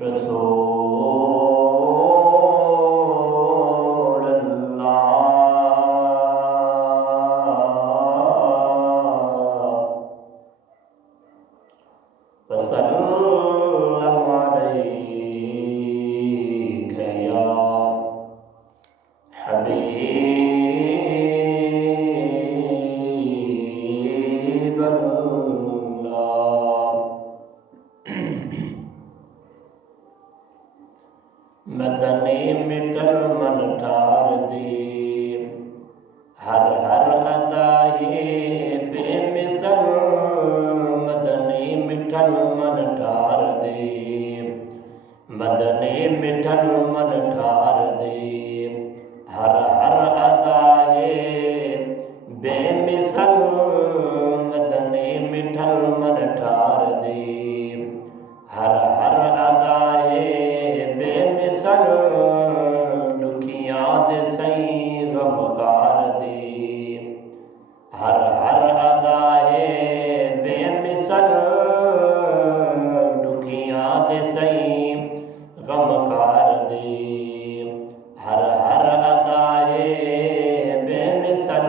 رسول اللہ وسلم عليك يا حبيب الله مدنی مٹل من ٹھار دی ہر ہر ادائی بے مثل مدنی مٹل من ٹھار دی مدنی مٹل من ٹھار دی ہر ہر ادائی بے مثل مدنی مٹل من ٹھار دی ہر ہر ادائی بے مثل دکھیاں دے سائیں غمخار دی ہر ہر ادائی بے مثل دکھیاں دے سائیں غمخار دی ہر ہر ادائی بے مثل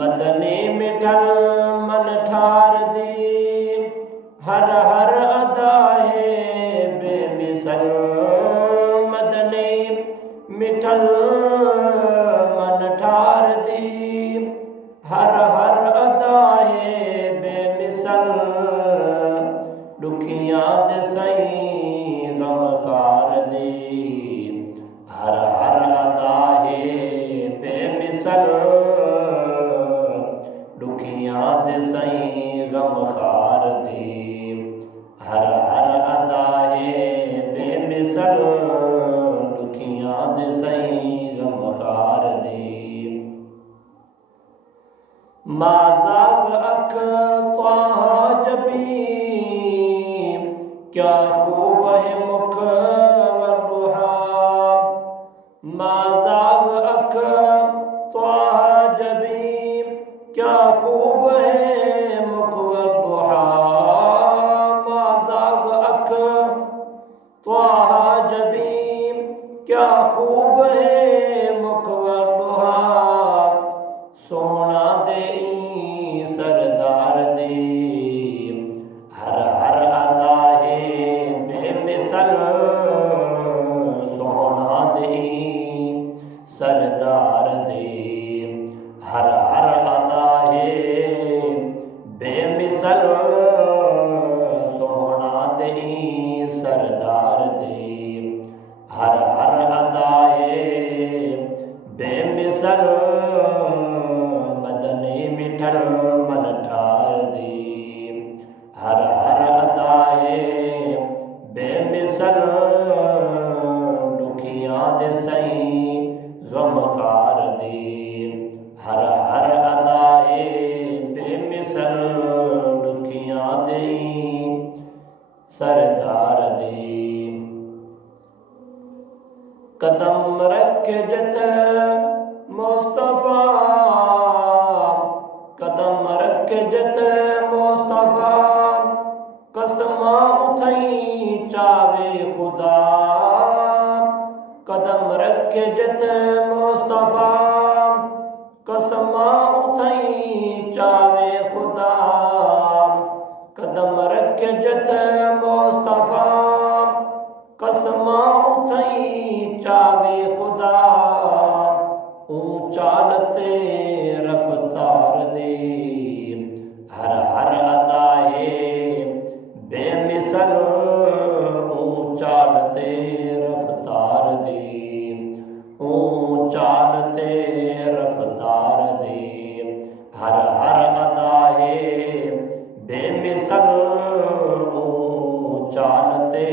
مدنی مٹل من ٹھار دی ہر ہر ادائی بے مثل مدنی مٹل من ٹھار دی ہر ہر ادائی بے مثل دکھیاں دے سائیں غمخار دی ہر ہر ادائی بے مثل دکھیاں دے سائیں غمخار دی ہر ہر ادائی بے مثل دکھیاں دے سائیں غمخار دی ما زاغ اکھ طٰہٰ جبیں کیا خوب ہے مکھ والضحیٰ ما زاغ اکھ طٰہٰ جبیں کیا خوب ہے مکھ والضحیٰ ما زاغ اکھ طٰہٰ جبیں کیا خوب ہے مکھ والضحیٰ سونا دے سردار دی ہر ہر ادائی بے مثل سونا دے سردار دی ہر ہر ادائی بے مثل سونا دے سردار دی ہر ہر ادائی بے مثل مدنی مٹل من ٹھار دی ہر ہر ادائی بے مثل دکھیاں دے سائیں غمخار دی ہر ہر ادائی بے مثل دکھیاں دے سردار دی قدم رکھ جت مصطفیٰ قدم رکھ جت مصطفیٰ قسماں اٹھائیں چاوے خدا قدم رکھ جت مصطفیٰ قسماں اٹھائیں چاوے خدا قدم رکھ جت مصطفیٰ قسماں اٹھائیں چاوے خدا اونچالتے رفتار دی ہر ہر ادائی بے مثل اونچالتے رفتار دی اونچالتے رفتار دی ہر ہر ادائی بے مثل اونچالتے